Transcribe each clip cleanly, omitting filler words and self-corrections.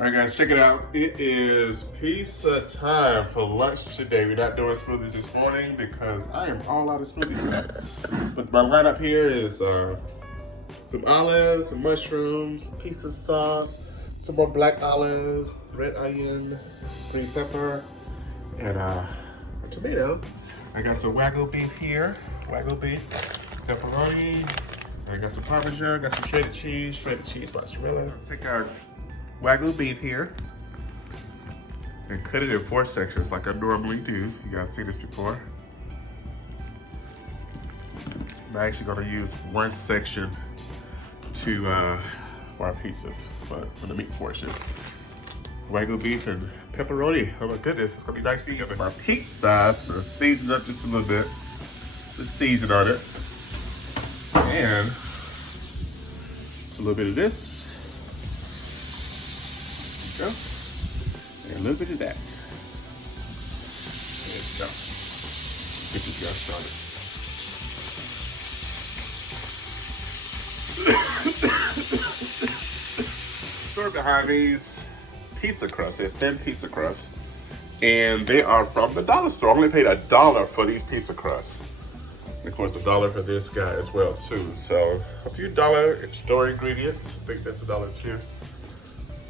Alright guys, check it out. It is pizza time for lunch today. We're not doing smoothies this morning because I am all out of smoothies today. But my lineup here is some olives, some mushrooms, pizza sauce, some more black olives, red onion, green pepper, and a tomato. I got some Wagyu beef here, Wagyu beef, pepperoni. I got some Parmesan, got some shredded cheese mozzarella. Take our Wagyu beef here and cut it in 4 sections like I normally do. You guys seen this before. I'm actually gonna use 1 section to for our pizzas, but for the meat portion. Wagyu beef and pepperoni. Oh my goodness, it's gonna be nice together. My pizza, so season up just a little bit. The season on it. And just a little bit of this. There you go. And a little bit of that. There you go. Get this guy started. Story behind these pizza crusts, they're thin pizza crusts. And they are from the dollar store. I only paid $1 for these pizza crusts. And of course, $1 for this guy as well too. So a few dollar store ingredients. I think that's $1.10.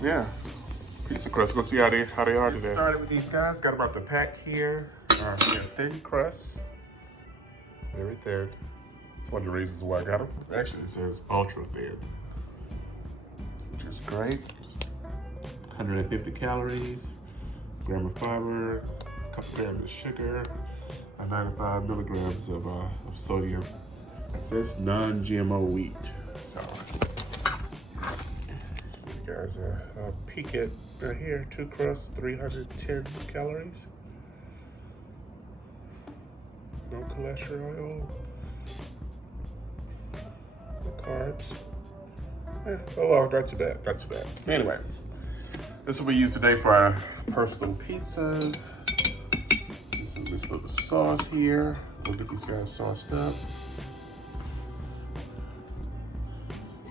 Yeah, pizza crust. Go see how they are today. Started with these guys. Got about the pack here. Thin crust. Very thin. It's one of the reasons why I got them. Actually, it says ultra thin, which is great. 150 calories, gram of fiber, a couple grams of sugar, and 95 milligrams of sodium. It says non-GMO wheat. So, you guys peek it right here. 2 crusts, 310 calories. No cholesterol, no carbs. Oh well, not too bad, not too bad. Anyway, this is what we use today for our personal pizzas. This little sauce here. We'll get these guys sauced up.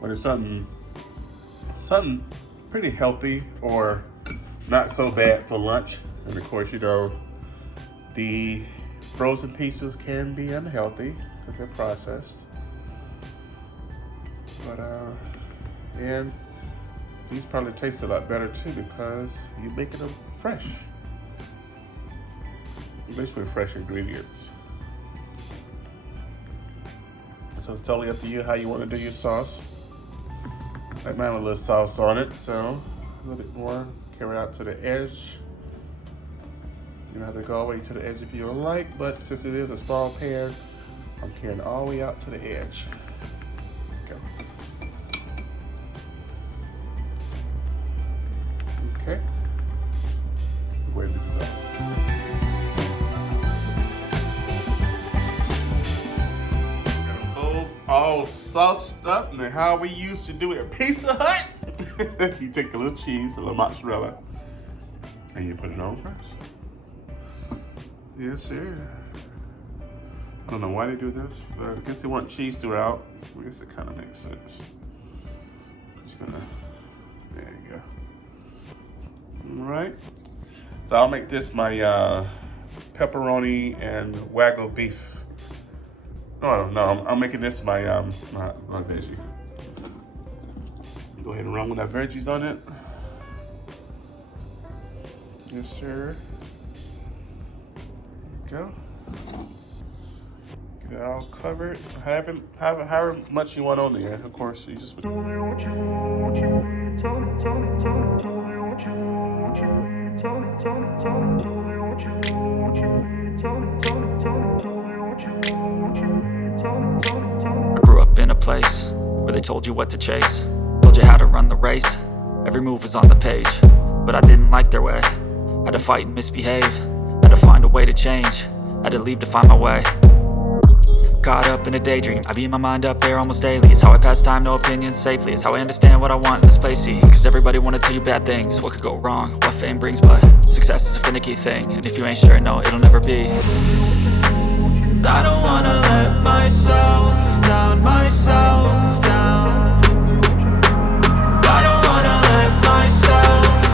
When it's something pretty healthy or not so bad for lunch, and of course, you know, the frozen pizzas can be unhealthy because they're processed. But and these probably taste a lot better too because you're making them fresh. Basically fresh ingredients. So it's totally up to you how you want to do your sauce. Like mine with a little sauce on it, so a little bit more. Carry out to the edge. You don't have to go all the way to the edge if you don't like, but since it is a small pan, I'm carrying it all the way out to the edge. Okay. Wait a minute. Got them both all sauced up, and how we used to do it at Pizza Hut. You take a little cheese, a little mozzarella, and you put it on first. Yes, sir. I don't know why they do this, but I guess they want cheese throughout. I guess it kind of makes sense. Just gonna, there you go. All right, so I'll make this my pepperoni and Wagyu beef. No, I'm making this my my veggie. Go ahead and run with that veggies on it. Yes, sir. There you go. Get it all covered. However much you want on there. Of course, you just. Tell me what you want, you need. Tell me what you want, you need. Tell me what you want, you need. Tell me what you want, you need. I grew up in a place where they told you what to chase, told you how to run the race. Every move was on the page, but I didn't like their way. Had to fight and misbehave, had to find a way to change, had to leave to find my way. Caught up in a daydream, I beat my mind up there almost daily. It's how I pass time, no opinions safely. It's how I understand what I want in this place, see. Cause everybody wanna tell you bad things, what could go wrong, what fame brings. But success is a finicky thing, and if you ain't sure, no, it'll never be. I don't wanna let myself down, myself down. I don't wanna let myself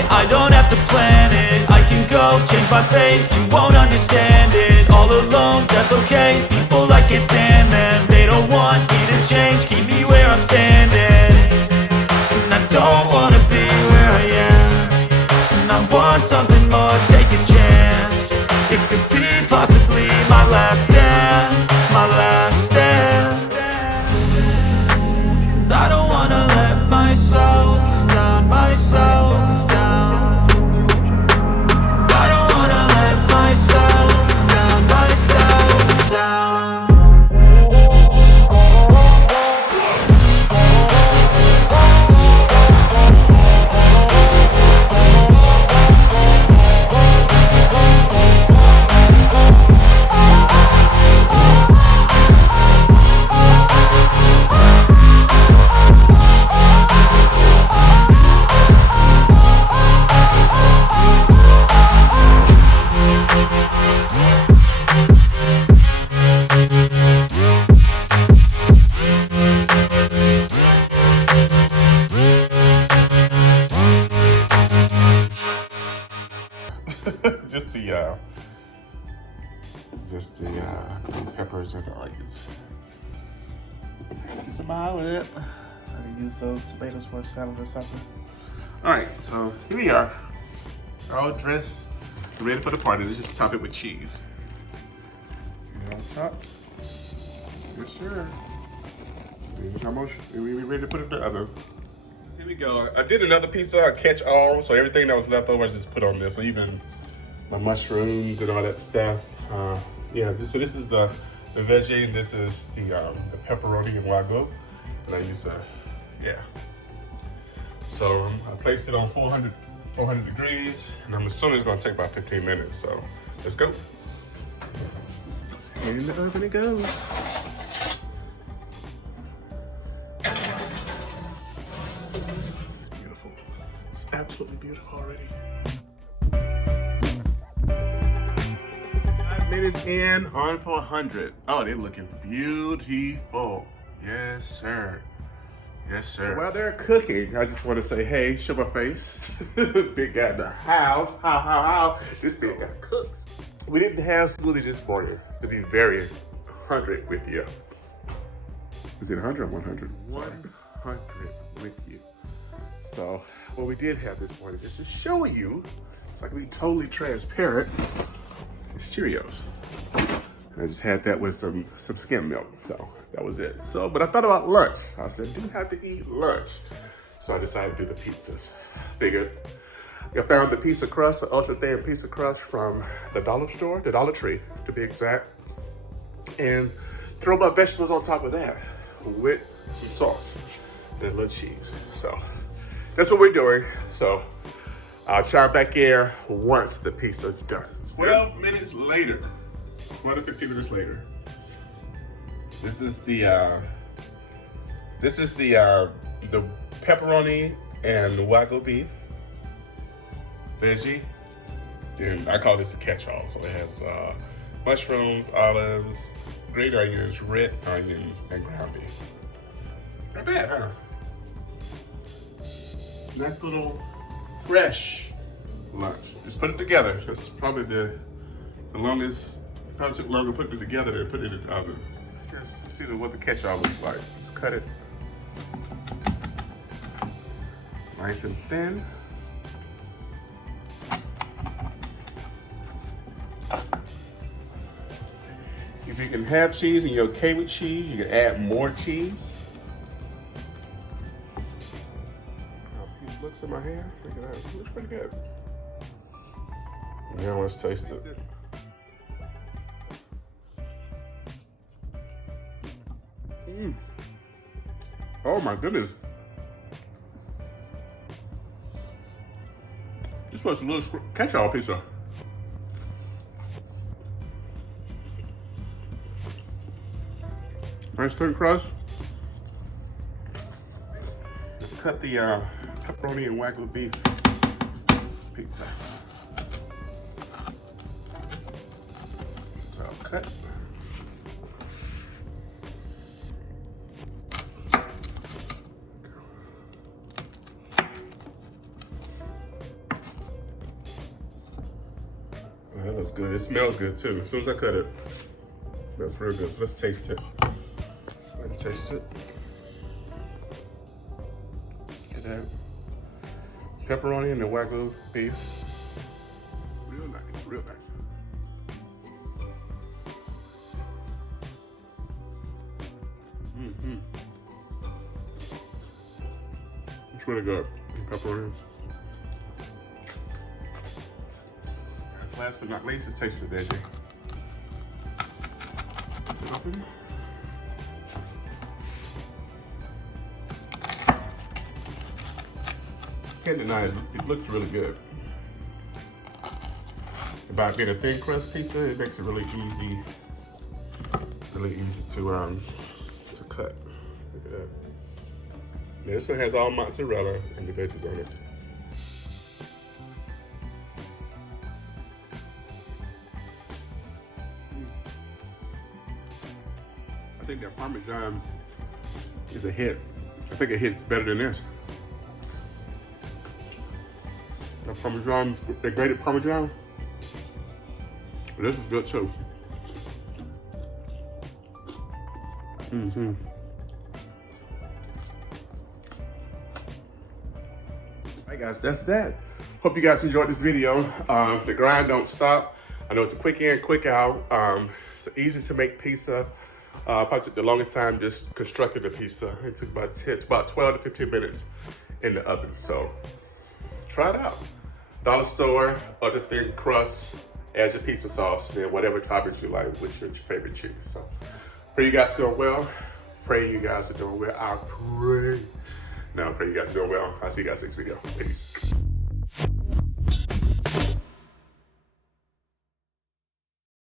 way, I don't have to plan it. I can go, change my fate, you won't understand it. All alone, that's okay, people I can't stand them. They don't want me to change, keep me where I'm standing. And I don't wanna be where I am, and I want something more, take a chance. It could be possibly my last dance, my last dance. And I don't wanna let myself down, myself down. I don't wanna let myself down, myself down. just the green peppers and the onions. That's about it. I can use those tomatoes for a salad or something. All right, so here we are, all dressed, ready for the party. Let's just top it with cheese. And on top, yes sir. And how much? We ready to put it in the oven. Here we go. I did another piece of catch all, so everything that was left over I just put on this. So even my mushrooms and all that stuff. Yeah, so this is the veggie, and this is the pepperoni and Wagyu. And I use yeah. So I placed it on 400 degrees, and I'm assuming it's gonna take about 15 minutes. So let's go. In the oven it goes. It's beautiful. It's absolutely beautiful already. 5 minutes in, on for 100. Oh, they're looking beautiful. Yes, sir. Yes, sir. So while they're cooking, I just want to say, hey, show my face. Big guy in the house. How? This big guy cooks. We didn't have smoothie this morning, to be very 100 with you. Is it 100 or 100? 100 with you. So what we did have this morning, just to show you, so I can be totally transparent, is Cheerios. And I just had that with some skim milk, so that was it. So, but I thought about lunch. I said, I do have to eat lunch. So I decided to do the pizzas. Figured, I found the pizza crust, the ultra thin pizza crust from the dollar store, the Dollar Tree to be exact. And throw my vegetables on top of that with some sauce and a little cheese. So that's what we're doing. So I'll chime back in once the pizza's done. 12 minutes later, 12 to 15 minutes later. This is the pepperoni and Wagyu beef veggie. Then I call this a catch-all. So it has mushrooms, olives, green onions, red onions, and ground beef. Not bad, huh? Nice little fresh lunch. Just put it together. That's probably the longest. Probably took longer putting it together than putting it in the oven. Let's see what the catch-all looks like. Let's cut it nice and thin. If you can have cheese and you're okay with cheese, you can add more cheese. It looks in my hand. Look at that. It looks pretty good. Now let's taste it. Oh my goodness. This was a little catch-all pizza. Nice thin crust. Let's cut the pepperoni and Wagyu beef pizza. So I'll cut. Oh, that looks good. It smells good too. As soon as I cut it, that's real good. So let's taste it. Let's go ahead and taste it. Get that pepperoni and the Wagyu beef. Real nice, real nice. It's really good. Pepperoni. Last but not least, let's taste the veggie. Open. Can't deny it, it looks really good. About being a thin crust pizza, it makes it really easy to cut. Look at that. Now, this one has all mozzarella and the veggies on it. I think that Parmesan is a hit. I think it hits better than this. The Parmesan, the grated Parmesan. This is good too. Alright guys, that's that. Hope you guys enjoyed this video. The grind don't stop. I know it's a quick in, quick out. It's easy to make pizza. Probably took the longest time just constructing the pizza. It took about 12 to 15 minutes in the oven. So try it out. Dollar store, other thin crust, add your pizza sauce, then whatever toppings you like, which is your favorite cheese. So pray you guys are doing well. Pray you guys are doing well. I pray you guys are doing well. I'll see you guys next video. Peace.